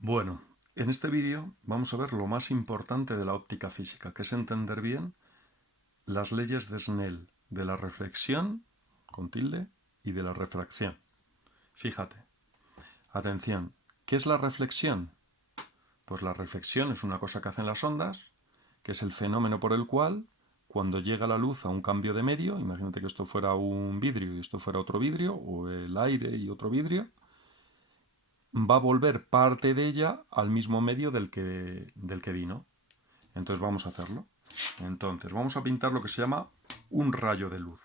Bueno, en este vídeo vamos a ver lo más importante de la óptica física, que es entender bien las leyes de Snell, de la reflexión, con tilde, y de la refracción. Fíjate, atención, ¿qué es la reflexión? Pues la reflexión es una cosa que hacen las ondas, que es el fenómeno por el cual, cuando llega la luz a un cambio de medio, imagínate que esto fuera un vidrio y esto fuera otro vidrio, o el aire y otro vidrio, va a volver parte de ella al mismo medio del que vino. Entonces vamos a hacerlo. Entonces vamos a pintar lo que se llama un rayo de luz.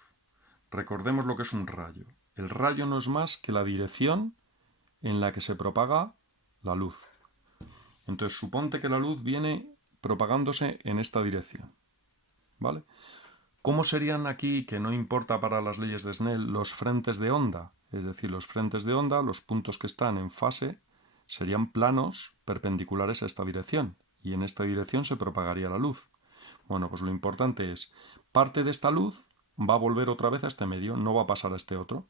Recordemos lo que es un rayo. El rayo no es más que la dirección en la que se propaga la luz. Entonces suponte que la luz viene propagándose en esta dirección. ¿Vale? ¿Cómo serían aquí, que no importa para las leyes de Snell, los frentes de onda? Es decir, los frentes de onda, los puntos que están en fase, serían planos perpendiculares a esta dirección. Y en esta dirección se propagaría la luz. Bueno, pues lo importante es, parte de esta luz va a volver otra vez a este medio, no va a pasar a este otro.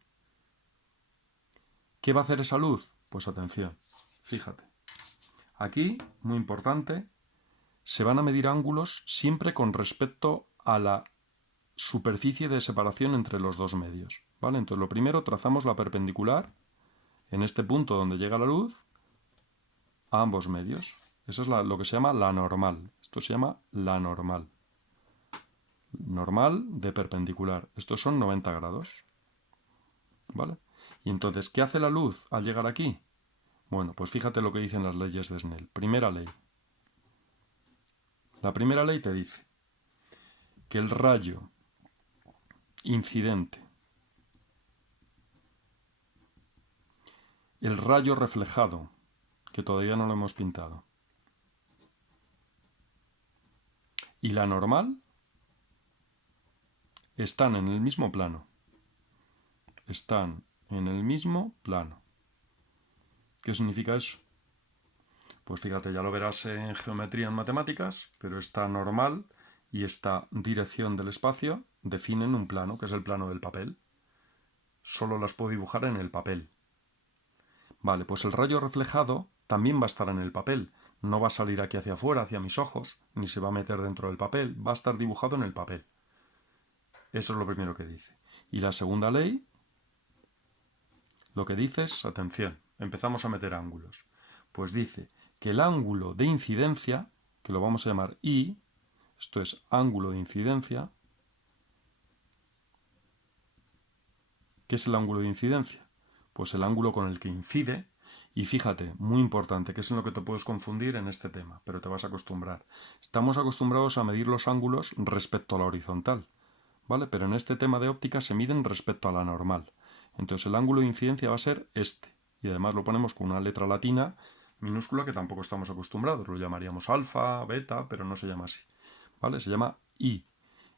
¿Qué va a hacer esa luz? Pues atención, fíjate. Aquí, muy importante, se van a medir ángulos siempre con respecto a la superficie de separación entre los dos medios. ¿Vale? Entonces lo primero, trazamos la perpendicular en este punto donde llega la luz a ambos medios. Eso es lo que se llama la normal. Esto se llama la normal. Normal de perpendicular. Estos son 90 grados. ¿Vale? Y entonces, ¿qué hace la luz al llegar aquí? Bueno, pues fíjate lo que dicen las leyes de Snell. Primera ley. La primera ley te dice que el rayo incidente, el rayo reflejado, que todavía no lo hemos pintado, y la normal están en el mismo plano. Están en el mismo plano. ¿Qué significa eso? Pues fíjate, ya lo verás en geometría, en matemáticas, pero esta normal y esta dirección del espacio definen un plano, que es el plano del papel. Solo las puedo dibujar en el papel. Vale, pues el rayo reflejado también va a estar en el papel. No va a salir aquí hacia afuera, hacia mis ojos, ni se va a meter dentro del papel. Va a estar dibujado en el papel. Eso es lo primero que dice. Y la segunda ley, lo que dice es, atención, empezamos a meter ángulos. Pues dice que el ángulo de incidencia, que lo vamos a llamar I, esto es ángulo de incidencia. ¿Qué es el ángulo de incidencia? Pues el ángulo con el que incide. Y fíjate, muy importante, que es en lo que te puedes confundir en este tema, pero te vas a acostumbrar. Estamos acostumbrados a medir los ángulos respecto a la horizontal, ¿vale? Pero en este tema de óptica se miden respecto a la normal. Entonces el ángulo de incidencia va a ser este. Y además lo ponemos con una letra latina minúscula que tampoco estamos acostumbrados. Lo llamaríamos alfa, beta, pero no se llama así. ¿Vale? Se llama I.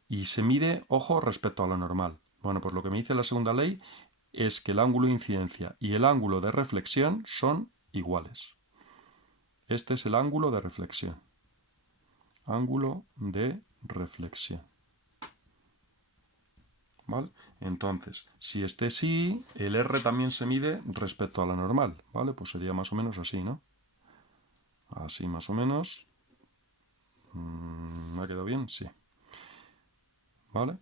Y se mide, ojo, respecto a la normal. Bueno, pues lo que me dice la segunda ley es que el ángulo de incidencia y el ángulo de reflexión son iguales. Este es el ángulo de reflexión. Ángulo de reflexión. ¿Vale? Entonces, si este sí, el R también se mide respecto a la normal. ¿Vale? Pues sería más o menos así, ¿no? Así más o menos. ¿Me ha quedado bien? Sí. ¿Vale?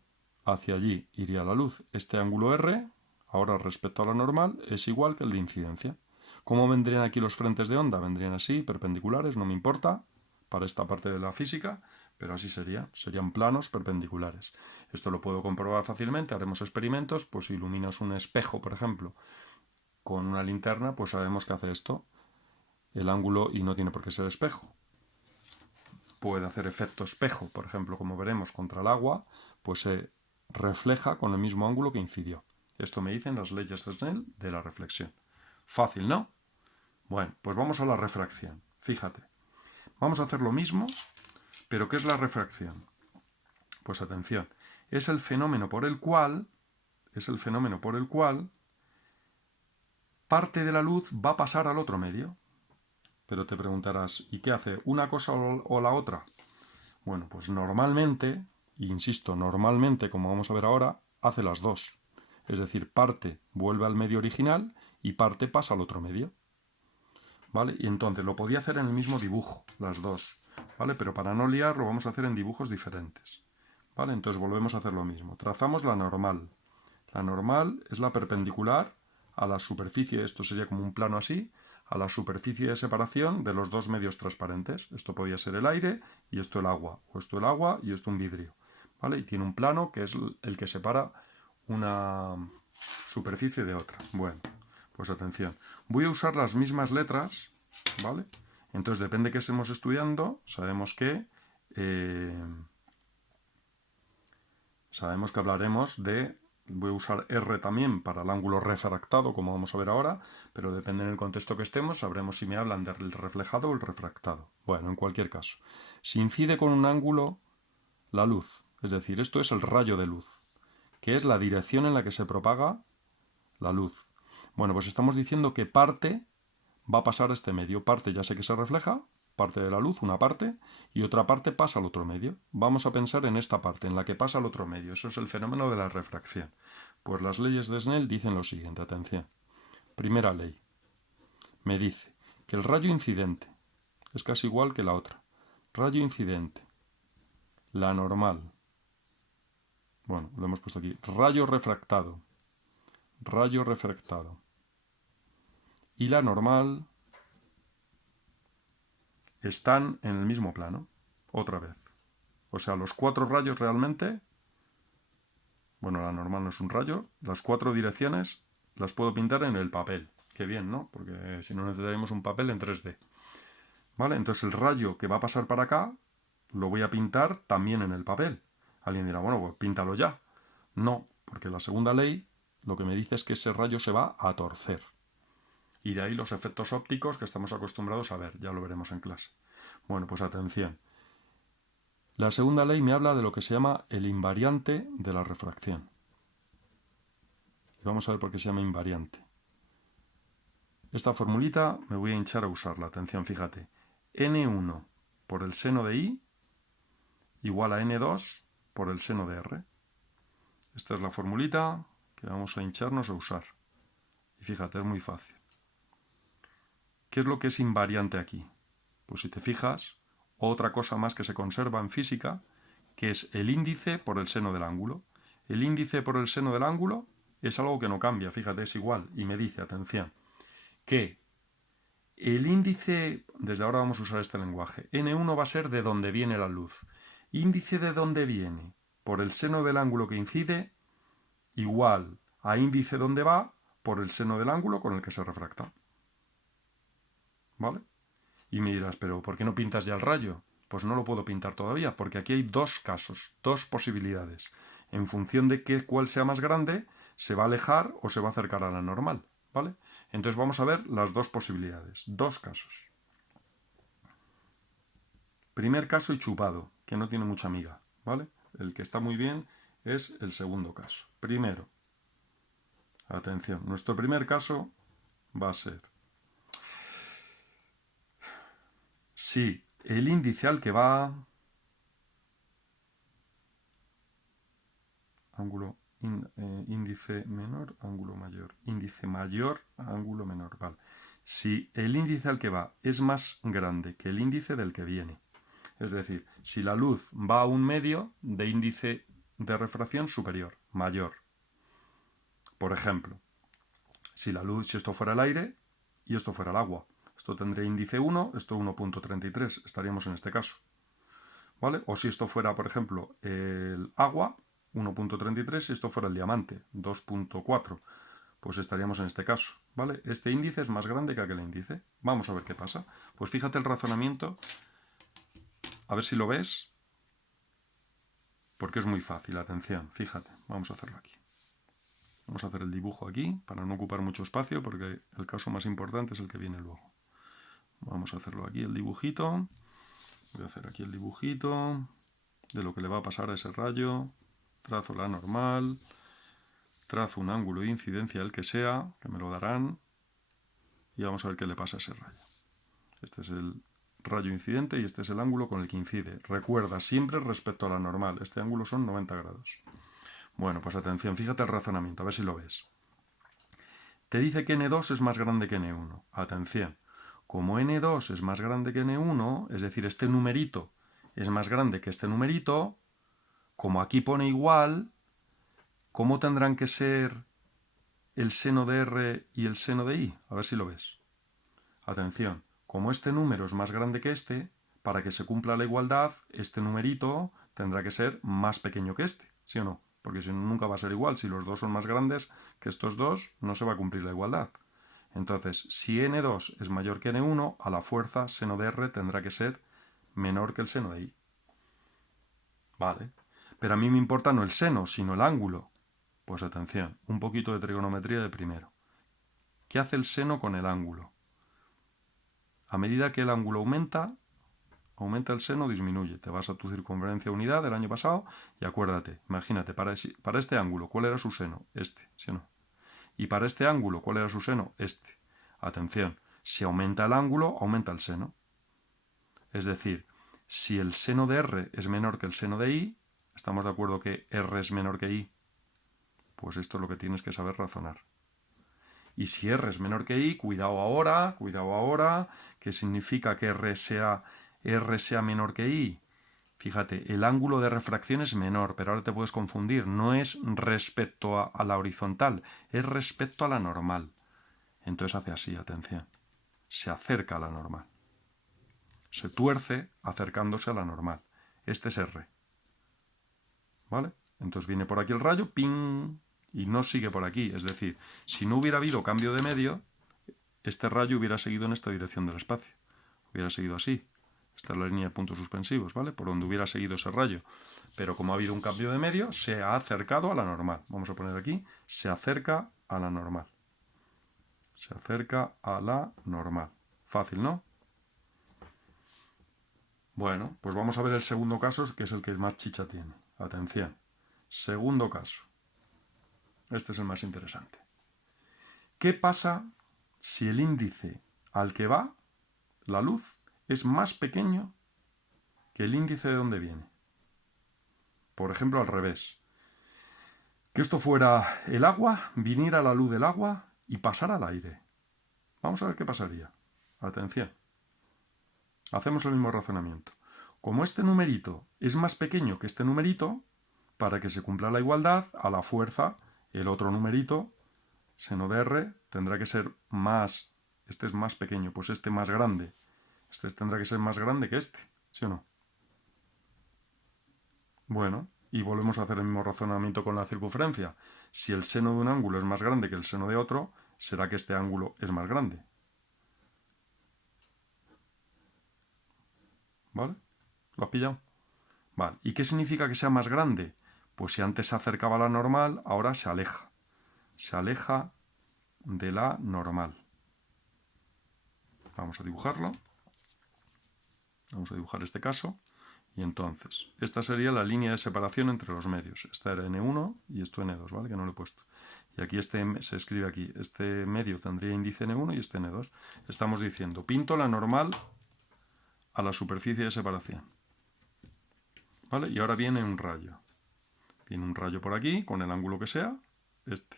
Hacia allí iría la luz. Este ángulo R, ahora respecto a la normal, es igual que el de incidencia. ¿Cómo vendrían aquí los frentes de onda? Vendrían así, perpendiculares, no me importa, para esta parte de la física, pero así serían planos perpendiculares. Esto lo puedo comprobar fácilmente, haremos experimentos, pues si iluminas un espejo, por ejemplo, con una linterna, pues sabemos que hace esto. El ángulo, y no tiene por qué ser espejo, puede hacer efecto espejo, por ejemplo, como veremos contra el agua, pues se refleja con el mismo ángulo que incidió. Esto me dicen las leyes de Snell de la reflexión. Fácil, ¿no? Bueno, pues vamos a la refracción. Fíjate, vamos a hacer lo mismo, pero ¿qué es la refracción? Pues atención, es el fenómeno por el cual parte de la luz va a pasar al otro medio. Pero te preguntarás, ¿y qué hace? ¿Una cosa o la otra? Bueno, pues normalmente, insisto, normalmente, como vamos a ver ahora, hace las dos. Es decir, parte vuelve al medio original y parte pasa al otro medio. ¿vale? Y entonces lo podía hacer en el mismo dibujo, las dos, ¿vale? Pero para no liar lo vamos a hacer en dibujos diferentes, ¿vale? Entonces volvemos a hacer lo mismo. Trazamos la normal. La normal es la perpendicular a la superficie, esto sería como un plano así, a la superficie de separación de los dos medios transparentes. Esto podía ser el aire y esto el agua, o esto el agua y esto un vidrio, ¿vale? Y tiene un plano que es el que separa una superficie de otra. Bueno, pues atención. Voy a usar las mismas letras, ¿vale? Entonces, depende de qué estemos estudiando, sabemos que hablaremos de... Voy a usar R también para el ángulo refractado, como vamos a ver ahora, pero depende del contexto que estemos, sabremos si me hablan del reflejado o el refractado. Bueno, en cualquier caso, si incide con un ángulo la luz, es decir, esto es el rayo de luz, que es la dirección en la que se propaga la luz. Bueno, pues estamos diciendo que parte va a pasar a este medio. Parte ya sé que se refleja, parte de la luz, una parte, y otra parte pasa al otro medio. Vamos a pensar en esta parte, en la que pasa al otro medio. Eso es el fenómeno de la refracción. Pues las leyes de Snell dicen lo siguiente, atención. Primera ley. Me dice que el rayo incidente es casi igual que la otra. Rayo incidente. La normal. Bueno, lo hemos puesto aquí. Rayo refractado. Rayo refractado. Y la normal están en el mismo plano, otra vez. O sea, los cuatro rayos realmente, bueno, la normal no es un rayo, las cuatro direcciones las puedo pintar en el papel. Qué bien, ¿no? Porque si no necesitaríamos un papel en 3D. ¿Vale? Entonces el rayo que va a pasar para acá lo voy a pintar también en el papel. Alguien dirá, bueno, pues píntalo ya. No, porque la segunda ley lo que me dice es que ese rayo se va a torcer. Y de ahí los efectos ópticos que estamos acostumbrados a ver, ya lo veremos en clase. Bueno, pues atención. La segunda ley me habla de lo que se llama el invariante de la refracción. Y vamos a ver por qué se llama invariante. Esta formulita me voy a hinchar a usarla. Atención, fíjate. N1 por el seno de I igual a N2 por el seno de R. Esta es la formulita que vamos a hincharnos a usar. Y fíjate, es muy fácil. ¿Qué es lo que es invariante aquí? Pues si te fijas, otra cosa más que se conserva en física, que es el índice por el seno del ángulo. El índice por el seno del ángulo es algo que no cambia, fíjate, es igual. Y me dice, atención, que el índice, desde ahora vamos a usar este lenguaje, N1 va a ser de donde viene la luz. Índice de donde viene por el seno del ángulo que incide, igual a índice donde va por el seno del ángulo con el que se refracta. ¿Vale? Y me dirás, pero ¿por qué no pintas ya el rayo? Pues no lo puedo pintar todavía, porque aquí hay dos casos, dos posibilidades. En función de cuál sea más grande, se va a alejar o se va a acercar a la normal, ¿vale? Entonces vamos a ver las dos posibilidades, dos casos. Primer caso y chupado, que no tiene mucha miga, ¿vale? El que está muy bien es el segundo caso. Primero, atención, nuestro primer caso va a ser si el índice al que va, ángulo índice menor, ángulo mayor, índice mayor, ángulo menor, vale. Si el índice al que va es más grande que el índice del que viene, es decir, si la luz va a un medio de índice de refracción superior, mayor. Por ejemplo, si esto fuera el aire y esto fuera el agua, esto tendría índice 1, esto 1.33, estaríamos en este caso. ¿Vale? O si esto fuera, por ejemplo, el agua, 1.33, si esto fuera el diamante, 2.4, pues estaríamos en este caso, ¿vale? Este índice es más grande que aquel índice. Vamos a ver qué pasa. Pues fíjate el razonamiento, a ver si lo ves, porque es muy fácil, atención, fíjate, vamos a hacerlo aquí. Vamos a hacer el dibujo aquí, para no ocupar mucho espacio, porque el caso más importante es el que viene luego. Vamos a hacerlo aquí, el dibujito. Voy a hacer aquí el dibujito de lo que le va a pasar a ese rayo. Trazo la normal. Trazo un ángulo de incidencia, el que sea, que me lo darán. Y vamos a ver qué le pasa a ese rayo. Este es el rayo incidente y este es el ángulo con el que incide. Recuerda, siempre respecto a la normal. Este ángulo son 90 grados. Bueno, pues atención, fíjate el razonamiento, a ver si lo ves. Te dice que N2 es más grande que N1. Atención. como n2 es más grande que n1, es decir, este numerito es más grande que este numerito, como aquí pone igual, ¿cómo tendrán que ser el seno de r y el seno de i? A ver si lo ves. Atención, como este número es más grande que este, para que se cumpla la igualdad, este numerito tendrá que ser más pequeño que este, ¿sí o no? Porque si no, nunca va a ser igual. Si los dos son más grandes que estos dos, no se va a cumplir la igualdad. Entonces, si n2 es mayor que n1, a la fuerza seno de r tendrá que ser menor que el seno de i. Vale. Pero a mí me importa no el seno, sino el ángulo. Pues atención, un poquito de trigonometría de primero. ¿Qué hace el seno con el ángulo? A medida que el ángulo aumenta el seno, disminuye. Te vas a tu circunferencia unidad del año pasado y acuérdate, imagínate, para este ángulo, ¿cuál era su seno? Este, ¿sí o no? Y para este ángulo, ¿cuál era su seno? Este. Atención, si aumenta el ángulo, aumenta el seno. Es decir, si el seno de r es menor que el seno de i, ¿estamos de acuerdo que r es menor que i? Pues esto es lo que tienes que saber razonar. Y si r es menor que i, cuidado ahora, que significa que r sea menor que i. Fíjate, el ángulo de refracción es menor, pero ahora te puedes confundir. No es respecto a la horizontal, es respecto a la normal. Entonces hace así, atención. Se acerca a la normal. Se tuerce acercándose a la normal. Este es R. ¿Vale? Entonces viene por aquí el rayo, ¡ping! Y no sigue por aquí. Es decir, si no hubiera habido cambio de medio, este rayo hubiera seguido en esta dirección del espacio. Hubiera seguido así. Esta es la línea de puntos suspensivos, ¿vale? Por donde hubiera seguido ese rayo. Pero como ha habido un cambio de medio, se ha acercado a la normal. Vamos a poner aquí, se acerca a la normal. Se acerca a la normal. Fácil, ¿no? Bueno, pues vamos a ver el segundo caso, que es el que más chicha tiene. Atención. Segundo caso. Este es el más interesante. ¿Qué pasa si el índice al que va la luz es más pequeño que el índice de donde viene? Por ejemplo, al revés. Que esto fuera el agua, viniera la luz del agua y pasara al aire. Vamos a ver qué pasaría. Atención. Hacemos el mismo razonamiento. Como este numerito es más pequeño que este numerito, para que se cumpla la igualdad, a la fuerza, el otro numerito, seno de r, tendrá que ser más, este es más pequeño, pues este más grande. Este tendrá que ser más grande que este, ¿sí o no? Bueno, y volvemos a hacer el mismo razonamiento con la circunferencia. Si el seno de un ángulo es más grande que el seno de otro, será que este ángulo es más grande. ¿Vale? ¿Lo has pillado? Vale. ¿Y qué significa que sea más grande? Pues si antes se acercaba a la normal, ahora se aleja. Se aleja de la normal. Vamos a dibujarlo. Vamos a dibujar este caso. Y entonces, esta sería la línea de separación entre los medios. Esta era N1 y esto N2, ¿vale? Que no lo he puesto. Y aquí se escribe aquí. Este medio tendría índice N1 y este N2. Estamos diciendo, pinto la normal a la superficie de separación. ¿Vale? Y ahora viene un rayo. Viene un rayo por aquí, con el ángulo que sea, este.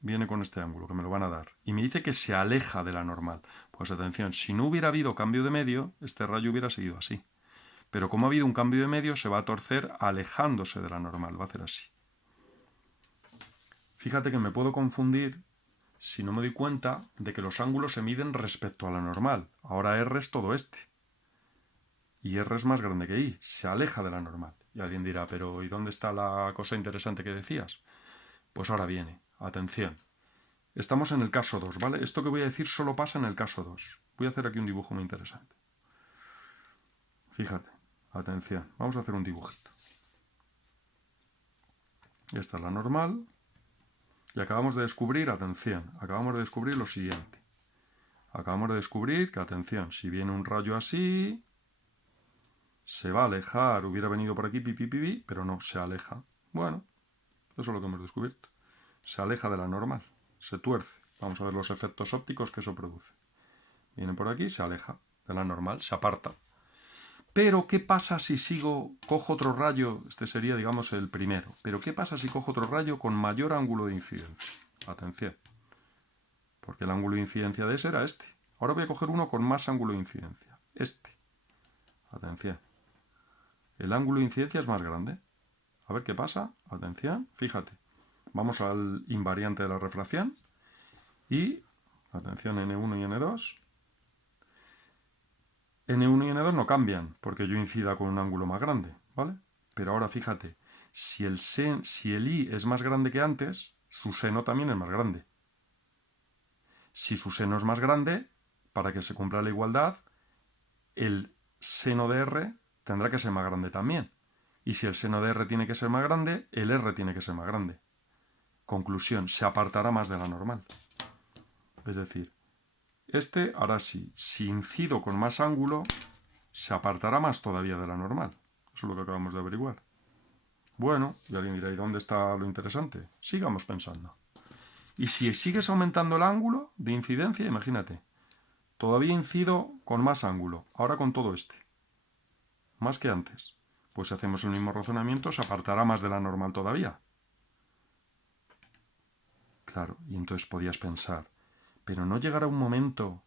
Viene con este ángulo, que me lo van a dar. Y me dice que se aleja de la normal. Pues atención, si no hubiera habido cambio de medio, este rayo hubiera seguido así. Pero como ha habido un cambio de medio, se va a torcer alejándose de la normal. Va a hacer así. Fíjate que me puedo confundir si no me doy cuenta de que los ángulos se miden respecto a la normal. Ahora R es todo este. Y R es más grande que I. Se aleja de la normal. Y alguien dirá, pero ¿y dónde está la cosa interesante que decías? Pues ahora viene. Atención. Estamos en el caso 2, ¿vale? Esto que voy a decir solo pasa en el caso 2. Voy a hacer aquí un dibujo muy interesante. Fíjate. Atención. Vamos a hacer un dibujito. Esta es la normal. Y acabamos de descubrir, atención, acabamos de descubrir lo siguiente. Acabamos de descubrir que, atención, si viene un rayo así, se va a alejar. Hubiera venido por aquí, pero no, se aleja. Bueno, eso es lo que hemos descubierto. Se aleja de la normal, se tuerce. Vamos a ver los efectos ópticos que eso produce. Viene por aquí, se aleja de la normal, se aparta. Pero, ¿qué pasa si cojo otro rayo? Este sería, digamos, el primero. Pero, ¿qué pasa si cojo otro rayo con mayor ángulo de incidencia? Atención. porque el ángulo de incidencia de ese era este. Ahora voy a coger uno con más ángulo de incidencia, este. Atención. El ángulo de incidencia es más grande. A ver qué pasa. Atención, fíjate. Vamos al invariante de la refracción y, atención, N1 y N2. N1 y N2 no cambian porque yo incida con un ángulo más grande, ¿vale? Pero ahora fíjate, si el I es más grande que antes, su seno también es más grande. Si su seno es más grande, para que se cumpla la igualdad, el seno de R tendrá que ser más grande también. Y si el seno de R tiene que ser más grande, el R tiene que ser más grande. Conclusión, se apartará más de la normal. Es decir, este hará así. Si incido con más ángulo, se apartará más todavía de la normal. Eso es lo que acabamos de averiguar. Bueno, y alguien dirá, ¿y dónde está lo interesante? Sigamos pensando. Y si sigues aumentando el ángulo de incidencia, imagínate, todavía incido con más ángulo, ahora con todo este, más que antes. Pues si hacemos el mismo razonamiento, se apartará más de la normal todavía. Claro, y entonces podías pensar, pero no llegará un momento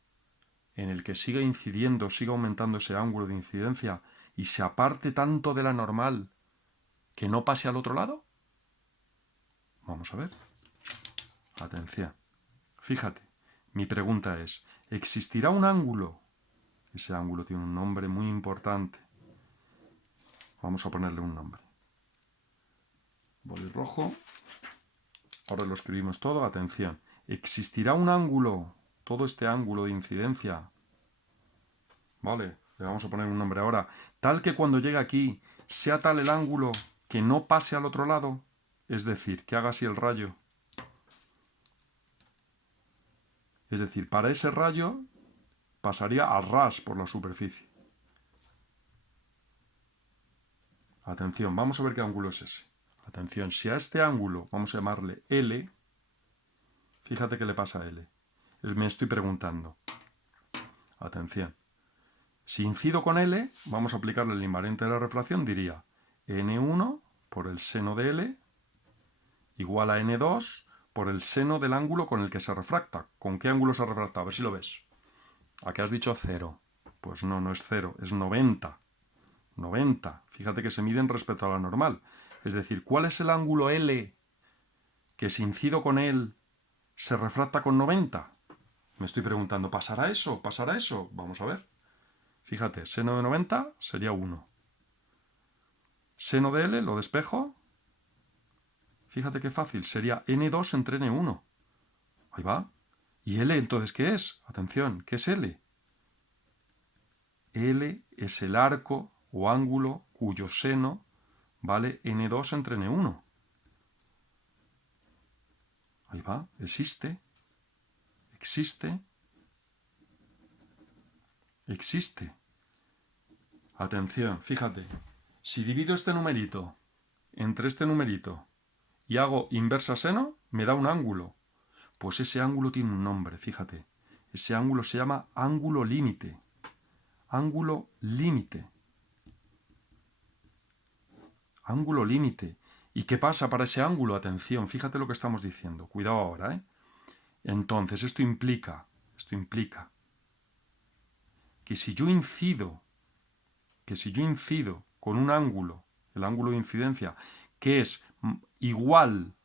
en el que siga incidiendo, siga aumentando ese ángulo de incidencia y se aparte tanto de la normal que no pase al otro lado. Vamos a ver. Atención. Fíjate, mi pregunta es, ¿existirá un ángulo? Ese ángulo tiene un nombre muy importante. Vamos a ponerle un nombre. Boli rojo. Ahora lo escribimos todo. Atención. ¿Existirá un ángulo? Todo este ángulo de incidencia. Vale, le vamos a poner un nombre ahora. Tal que cuando llegue aquí sea tal el ángulo que no pase al otro lado. Es decir, que haga así el rayo. Es decir, para ese rayo pasaría a ras por la superficie. Atención, vamos a ver qué ángulo es ese. Atención, si a este ángulo vamos a llamarle L, fíjate qué le pasa a L. Me estoy preguntando. Atención. Si incido con L, vamos a aplicarle el invariante de la refracción, diría N1 por el seno de L igual a N2 por el seno del ángulo con el que se refracta. ¿Con qué ángulo se refracta? A ver si lo ves. Aquí has dicho 0. Pues no, no es 0, es 90. 90. Fíjate que se miden respecto a la normal. Es decir, ¿cuál es el ángulo L que si incido con él se refracta con 90? Me estoy preguntando, ¿pasará eso? ¿Pasará eso? Vamos a ver. Fíjate, seno de 90 sería 1. Seno de L lo despejo. Fíjate qué fácil, sería N2 entre N1. Ahí va. ¿Y L entonces qué es? Atención, ¿qué es L? L es el arco o ángulo cuyo seno vale N2 entre N1. Ahí va, existe. Existe. Existe. Atención, fíjate. Si divido este numerito entre este numerito y hago inversa seno, me da un ángulo. Pues ese ángulo tiene un nombre, fíjate. Ese ángulo se llama ángulo límite. Ángulo límite. Ángulo límite. ¿Y qué pasa para ese ángulo? Atención, fíjate lo que estamos diciendo. Cuidado ahora, ¿eh? Entonces, esto implica que si yo incido con un ángulo, el ángulo de incidencia, que es igual,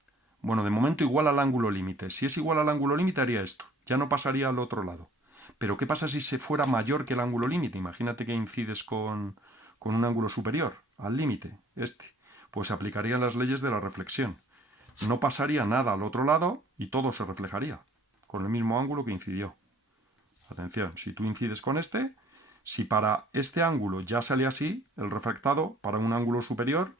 bueno, de momento igual al ángulo límite. Si es igual al ángulo límite haría esto, ya no pasaría al otro lado. Pero ¿qué pasa si se fuera mayor que el ángulo límite? Imagínate que incides con un ángulo superior al límite, este. Pues se aplicarían las leyes de la reflexión. No pasaría nada al otro lado y todo se reflejaría con el mismo ángulo que incidió. Atención, si tú incides con este, si para este ángulo ya sale así, el refractado para un ángulo superior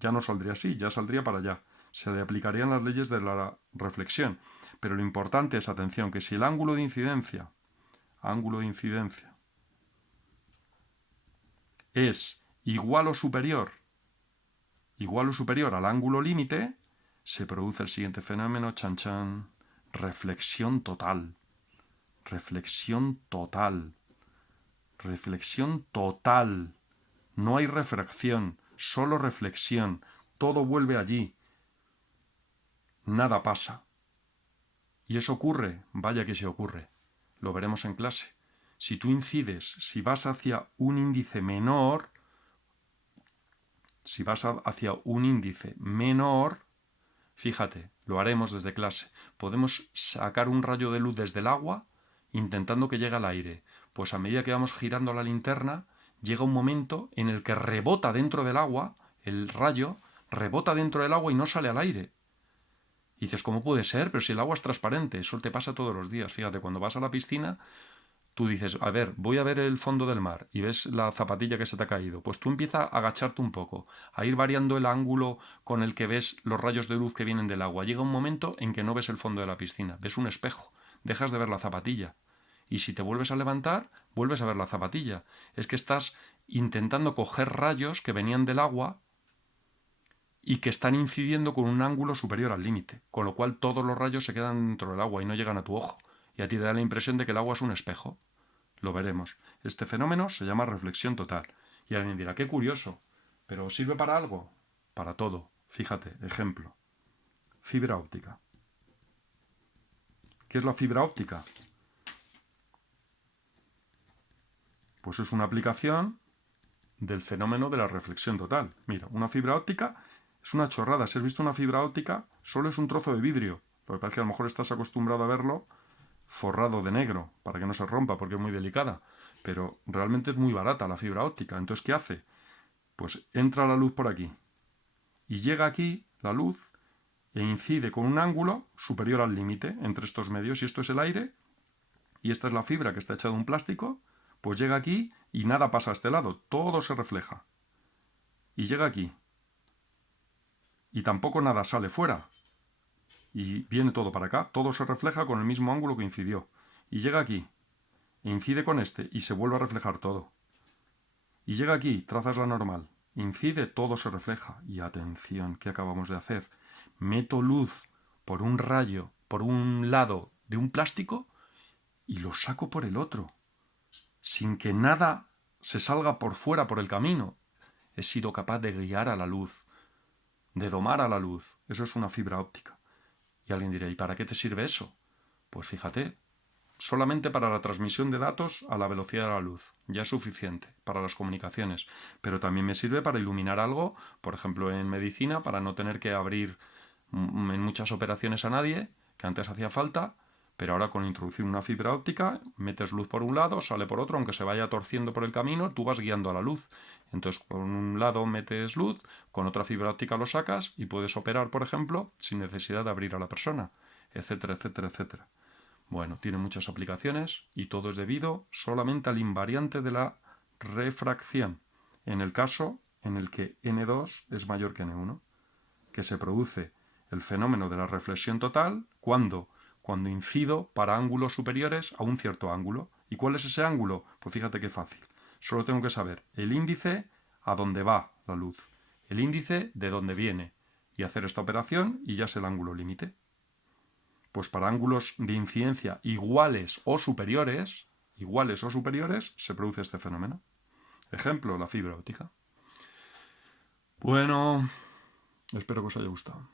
ya no saldría así, ya saldría para allá. Se le aplicarían las leyes de la reflexión. Pero lo importante es, atención, que si el ángulo de incidencia es igual o superior al ángulo límite, se produce el siguiente fenómeno, chan chan, reflexión total. Reflexión total. Reflexión total. No hay refracción, solo reflexión. Todo vuelve allí. Nada pasa. Y eso ocurre, vaya que se ocurre. Lo veremos en clase. Si tú incides, si vas hacia un índice menor, fíjate, lo haremos desde clase. Podemos sacar un rayo de luz desde el agua intentando que llegue al aire. Pues a medida que vamos girando la linterna, llega un momento en el que rebota dentro del agua, el rayo rebota dentro del agua y no sale al aire. Y dices, ¿cómo puede ser? Pero si el agua es transparente, eso te pasa todos los días. Fíjate, cuando vas a la piscina, tú dices, a ver, voy a ver el fondo del mar y ves la zapatilla que se te ha caído. Pues tú empiezas a agacharte un poco, a ir variando el ángulo con el que ves los rayos de luz que vienen del agua. Llega un momento en que no ves el fondo de la piscina, ves un espejo, dejas de ver la zapatilla. Y si te vuelves a levantar, vuelves a ver la zapatilla. Es que estás intentando coger rayos que venían del agua y que están incidiendo con un ángulo superior al límite, con lo cual todos los rayos se quedan dentro del agua y no llegan a tu ojo. Y a ti te da la impresión de que el agua es un espejo. Lo veremos. Este fenómeno se llama reflexión total. Y alguien dirá, qué curioso, ¿pero sirve para algo? Para todo. Fíjate, ejemplo. Fibra óptica. ¿Qué es la fibra óptica? Pues es una aplicación del fenómeno de la reflexión total. Mira, una fibra óptica es una chorrada. Si has visto una fibra óptica, solo es un trozo de vidrio. Lo que pasa es que a lo mejor estás acostumbrado a verlo forrado de negro, para que no se rompa, porque es muy delicada. Pero realmente es muy barata la fibra óptica. Entonces, ¿qué hace? Pues entra la luz por aquí. Y llega aquí la luz e incide con un ángulo superior al límite entre estos medios. Y esto es el aire, y esta es la fibra que está hecha de un plástico, pues llega aquí y nada pasa a este lado. Todo se refleja. Y llega aquí. Y tampoco nada sale fuera. Y viene todo para acá. Todo se refleja con el mismo ángulo que incidió. Y llega aquí. E incide con este y se vuelve a reflejar todo. Y llega aquí, trazas la normal. Incide, todo se refleja. Y atención, ¿qué acabamos de hacer? Meto luz por un rayo, por un lado de un plástico y lo saco por el otro. Sin que nada se salga por fuera por el camino. He sido capaz de guiar a la luz, de domar a la luz. Eso es una fibra óptica. Y alguien dirá, ¿y para qué te sirve eso? Pues fíjate, solamente para la transmisión de datos a la velocidad de la luz. Ya es suficiente para las comunicaciones. Pero también me sirve para iluminar algo, por ejemplo en medicina, para no tener que abrir en muchas operaciones a nadie, que antes hacía falta, pero ahora con introducir una fibra óptica, metes luz por un lado, sale por otro, aunque se vaya torciendo por el camino, tú vas guiando a la luz. Entonces, con un lado metes luz, con otra fibra óptica lo sacas y puedes operar, por ejemplo, sin necesidad de abrir a la persona, etcétera, etcétera, etcétera. Bueno, tiene muchas aplicaciones y todo es debido solamente al invariante de la refracción, en el caso en el que n2 es mayor que n1, que se produce el fenómeno de la reflexión total cuando incido para ángulos superiores a un cierto ángulo. ¿Y cuál es ese ángulo? Pues fíjate qué fácil. Solo tengo que saber el índice a dónde va la luz, el índice de dónde viene, y hacer esta operación y ya es el ángulo límite. Pues para ángulos de incidencia iguales o superiores, se produce este fenómeno. Ejemplo, la fibra óptica. Bueno, espero que os haya gustado.